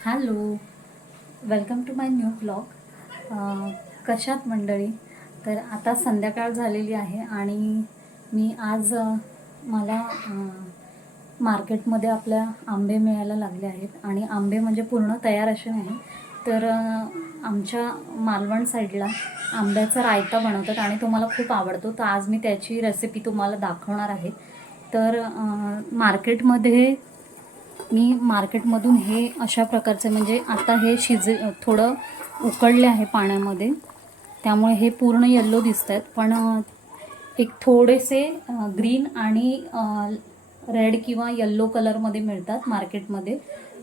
Hello, welcome to my new blog. कशात मंडळी? तर आता संध्याकाळ झालेली आहे आणि मी आज मला मार्केटमध्ये आपल्या आंबे मिळायला लागले आहेत आणि आंबे म्हणजे पूर्ण तयार असे नाही. तर आमच्या मालवण साईडला आंब्याचा रायता बनवतात आणि तो मला खूप आवडतो. तर आज मी त्याची रेसिपी तुम्हाला दाखवणार आहे. तर मार्केटमधून हे अशा प्रकारचे म्हणजे आता हे थोडं उकळले आहे पाण्यामध्ये, त्यामुळे हे पूर्ण येल्लो दिसत आहेत. पण एक थोडेसे ग्रीन आणि रेड किंवा येल्लो कलरमध्ये मिळतात मार्केटमध्ये.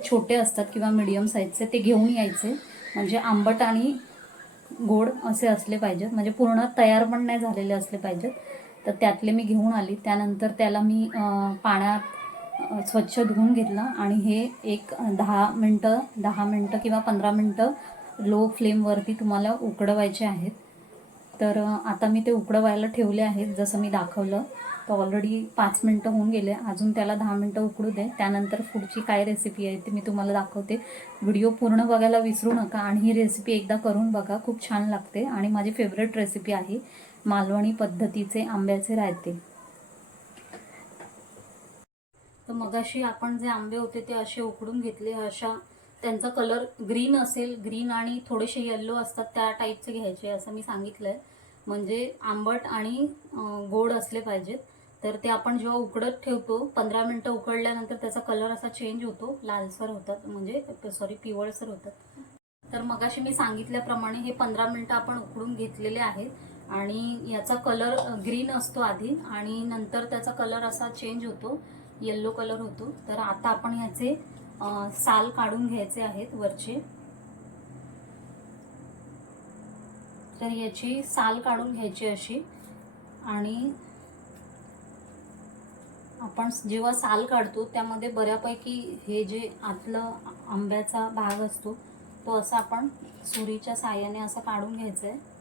छोटे असतात किंवा मीडियम साईजचे, ते घेऊन यायचे. म्हणजे आंबट आणि गोड असे असले पाहिजेत, म्हणजे पूर्ण तयार पण नाही झालेले असले पाहिजेत. तर त्यातले मी घेऊन आली. त्यानंतर त्याला मी पाण्यात स्वच्छ धुवून घेतलं आणि हे एक 10 मिनटं किंवा 15 मिनटं लो फ्लेमवरती तुम्हाला उकडवायचे आहेत. तर आता मी ते उकडवायला ठेवले आहेत जसं मी दाखवलं. तर ऑलरेडी 5 मिनटं होऊन गेले, अजून त्याला 10 मिनटं उकडू दे. त्यानंतर पुढची काय रेसिपी आहे ते मी तुम्हाला दाखवते. व्हिडिओ पूर्ण बघायला विसरू नका आणि ही रेसिपी एकदा करून बघा, खूप छान लागते आणि माझी फेवरेट रेसिपी आहे मालवणी पद्धतीचे आंब्याचे रायते. तर मगाशी आपण जे आंबे होते ते असे उकडून घेतले. त्यांचा कलर ग्रीन असेल, ग्रीन आणि थोडेसे येल्लो असतात त्या टाईपचे घ्यायचे असं मी सांगितलंय. म्हणजे आंबट आणि गोड असले पाहिजेत. तर ते आपण जेव्हा उकडत ठेवतो 15 मिनटं उकडल्यानंतर त्याचा कलर असा चेंज होतो, लालसर होतात, म्हणजे पिवळसर होतात. तर मगाशी मी सांगितल्याप्रमाणे हे 15 मिनटं आपण उकडून घेतलेले आहेत आणि याचा कलर ग्रीन असतो आधी आणि नंतर त्याचा कलर असा चेंज होतो, येल्लो कलर होतो. तर आता आपण ह्याचे साल काढून घ्यायचे आहेत वरचे. तर याची साल काढून घ्यायची अशी. आणि आपण जेव्हा साल काढतो त्यामध्ये बऱ्यापैकी हे जे आतलं आंब्याचा भाग असतो तो असा आपण सुरीच्या साहाय्याने असं काढून घ्यायचं आहे.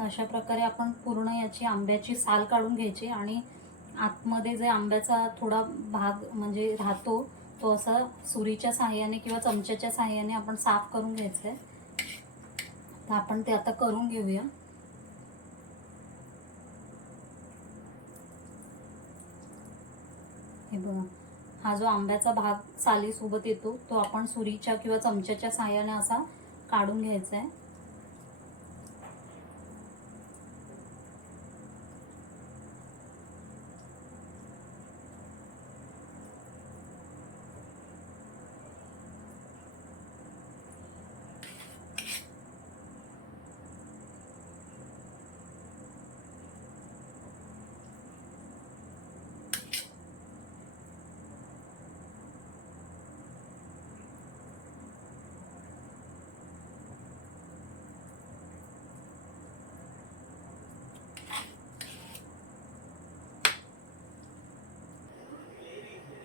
अशा प्रकारे आपण पूर्ण याची आंब्याची साल काढून घ्यायची आणि आतमध्ये जे आंब्याचा थोडा भाग म्हणजे राहतो तो असा सुरीच्या साहाय्याने किंवा चमच्याच्या साहाय्याने आपण साफ करून घ्यायचं आहे. तर आपण ते आता करून घेऊया. हे बघा, हा जो आंब्याचा भाग सालीसोबत येतो तो आपण सुरीच्या किंवा चमच्याच्या साहाय्याने असा काढून घ्यायचा आहे.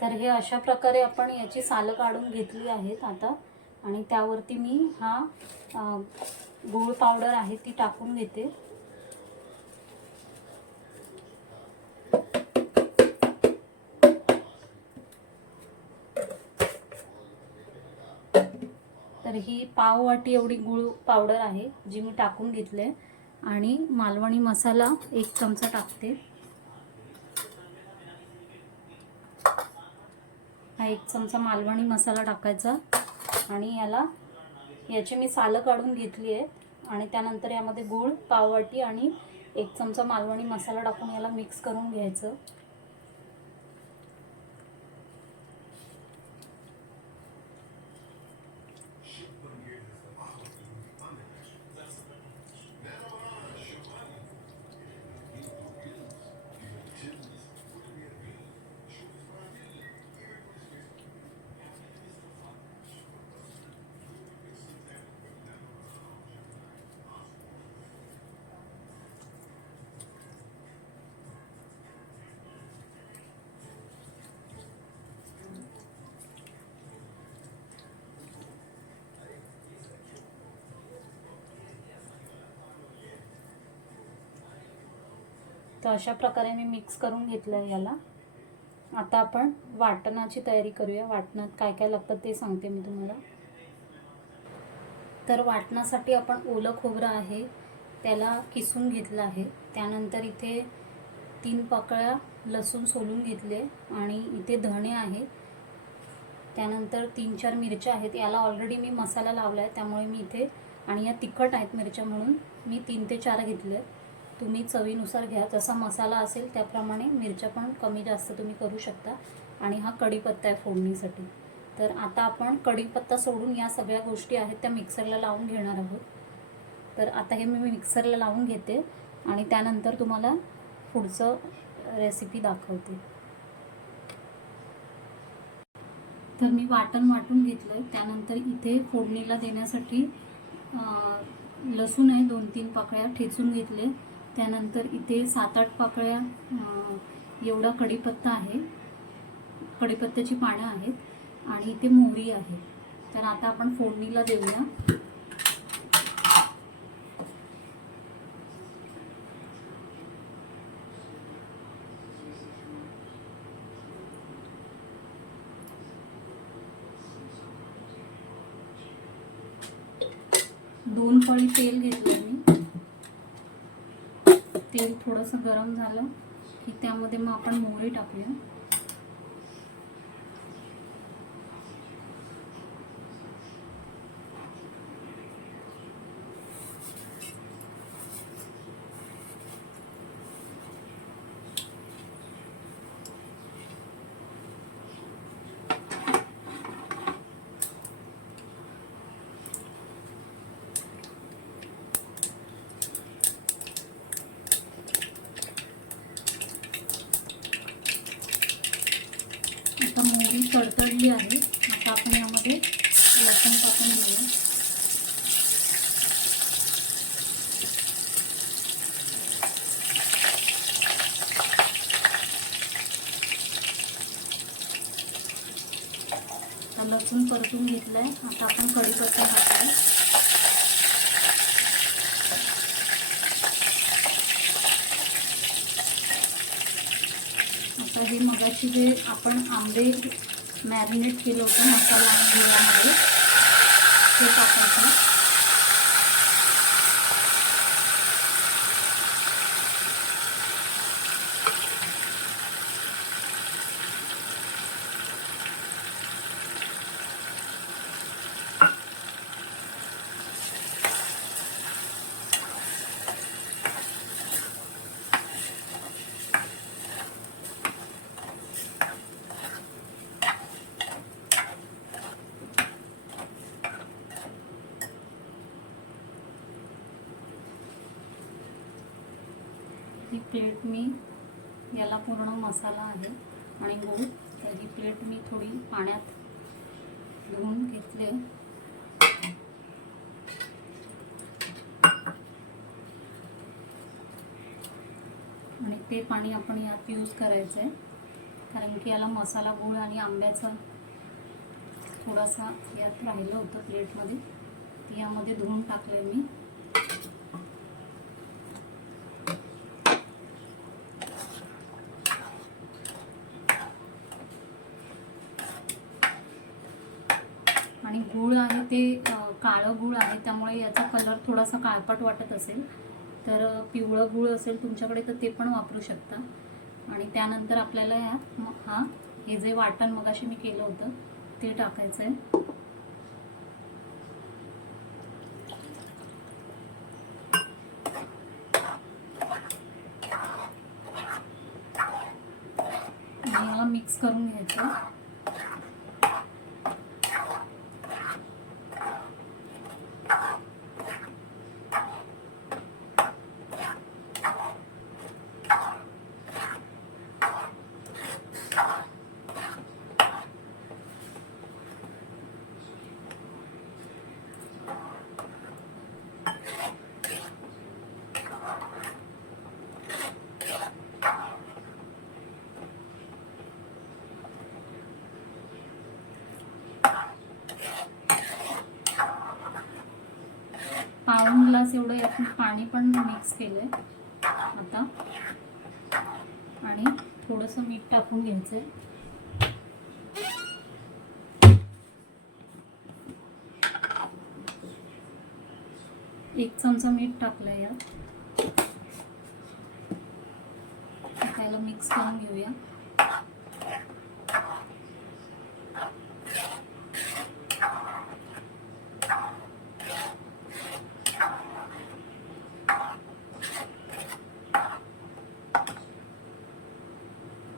तर हे अशा प्रकारे आपण याची सालं काढून घेतली आहेत आता. आणि त्यावरती मी हा गूळ पावडर आहे ती टाकून घेते. तर ही पाववाटी एवढी गूळ पावडर आहे जी मी टाकून घेतले. आणि मालवणी मसाला 1 चमचा टाकते. हा 1 चमचा मालवणी मसाला टाकायचा आणि याची मी सालं काढून घेतली आहे. आणि त्यानंतर यामध्ये गूळ पाववाटी आणि 1 चमचा मालवणी मसाला टाकून याला मिक्स करून घ्यायचं. तर अशा प्रकारे मी मिक्स करून घेतलं आहे याला. आता आपण वाटणाची तयारी करूया. वाटणात काय काय लागतं ते सांगते मी तुम्हाला. तर वाटणासाठी आपण ओलं खोबरं आहे त्याला किसून घेतलं आहे. त्यानंतर इथे 3 पाकळ्या लसूण सोलून घेतले आणि इथे धणे आहे. त्यानंतर 3-4 मिरच्या आहेत. याला ऑलरेडी मी मसाला लावला आहे त्यामुळे मी इथे, आणि या तिखट आहेत मिरच्या म्हणून मी 3 ते 4 घेतले. तुम्ही चवीनुसार घ्या, जसा मसाला असेल त्याप्रमाणे मिरच्या पण कमी जास्त तुम्ही करू शकता. आणि हा कढीपत्ता आहे फोडणीसाठी. तर आता आपण कढीपत्ता सोडून या सगळ्या गोष्टी आहेत त्या मिक्सरला लावून घेणार आहोत. तर आता हे मी मिक्सरला लावून घेते आणि त्यानंतर तुम्हाला पुढचं रेसिपी दाखवते. तर मी वाटण वाटून घेतलं. त्यानंतर इथे फोडणीला देण्यासाठी लसूण आहे 2-3 पाकळ्या ठेचून घेतले. त्यानंतर इथे 7-8 पाकळ्या एवढा कढीपत्ता आहे, कढीपत्त्याची पानं आहेत आणि इथे मोहरी आहे. तर आता आपण फोडणीला देऊया. दोन पळी तेल घेतलं मी. तेल थोडंसं गरम झालं की त्यामध्ये मग आपण मोहरी टाकूया. आता मोहरी तडतडली आहे. आता आपण यामध्ये लसूण टाकून घेऊया. लसूण परतून घेतलाय. आता आपण कढीपत्ता टाकूया. आता हे मगाशी जे आपण आंबे मॅरिनेट केलं होतं मसाला घेण्यामध्ये ते टाकायचं. ही प्लेट मी, याला पूर्ण मसाला आहे आणि गूळ, तर ही प्लेट मी थोडी पाण्यात धुवून घेतले. आणि ते पाणी आपण यात यूज करायचं आहे कारण की याला मसाला गूळ आणि आंब्याचा थोडासा यात राहिलं होतं प्लेटमध्ये, ते यामध्ये धुवून टाकलं मी. आणि गूळ आहे ते काळं गूळ आहे त्यामुळे याचा कलर थोडासा काळपट वाटत असेल तर पिवळं गूळ असेल तुमच्याकडे तर ते पण वापरू शकता. आणि त्यानंतर आपल्याला हे जे वाटण मगाशी मी केलं होतं ते टाकायचं आहे. आणि याला मिक्स करून घ्यायचं. पाऊण ग्लास एवढं यात पाणी पण मिक्स केलंय. आता आणि थोडंसं मीठ टाकून घ्यायचं आहे. एक चमचा मीठ टाकलं आहे यात. त्याला मिक्स करून घेऊया.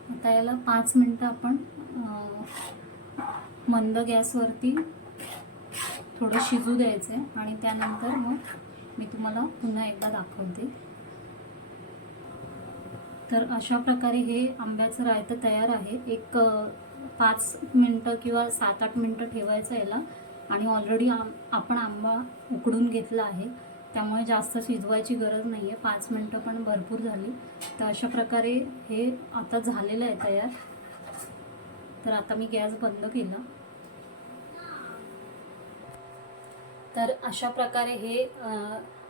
आता याला 5 मिनिटं आपण मंद गॅसवरती थोडं शिजू द्यायचं आहे आणि त्यानंतर मग मी तुम्हाला पुन्हा एकदा दाखवते. तर अशा प्रकारे हे आंब्याचं रायतं तयार आहे. एक 5 मिनिटं किंवा 7-8 मिनिटं ठेवायचं याला. आणि ऑलरेडी आपण आंबा उकडून घेतला आहे, त्यामुळे जास्त शिजवायची गरज नाही आहे. 5 मिनिटं पण भरपूर झाली. तर अशा प्रकारे हे आता झालेलं आहे तयार. तर आता मी गॅस बंद केला. तर अशा प्रकारे हे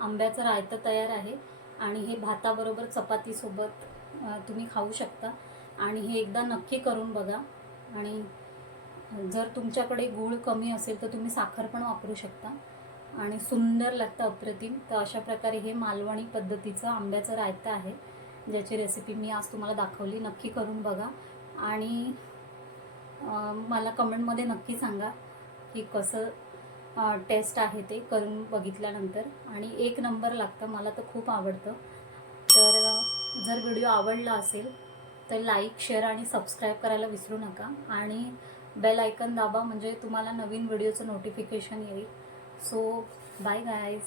आंब्याचं रायतं तयार आहे आणि हे भाताबरोबर चपातीसोबत तुम्ही खाऊ शकता. आणि हे एकदा नक्की करून बघा. आणि जर तुमच्याकडे गूळ कमी असेल तर तुम्ही साखर पण वापरू शकता आणि सुंदर लागतं, अप्रतिम. तर अशा प्रकारे हे मालवणी पद्धतीचं आंब्याचं रायतं आहे, ज्याची रेसिपी मी आज तुम्हाला दाखवली. नक्की करून बघा आणि मला कमेंटमध्ये नक्की सांगा की कसं टेस्ट आहे ते करून बघितल्यानंतर. आणि एक नंबर लागतं, मला तर खूप आवडतं. तर जर व्हिडिओ आवडला असेल तर लाईक, शेअर आणि सबस्क्राईब करायला विसरू नका. आणि बेल आयकन दाबा, म्हणजे तुम्हाला नवीन व्हिडिओचं नोटिफिकेशन येईल. So bye guys.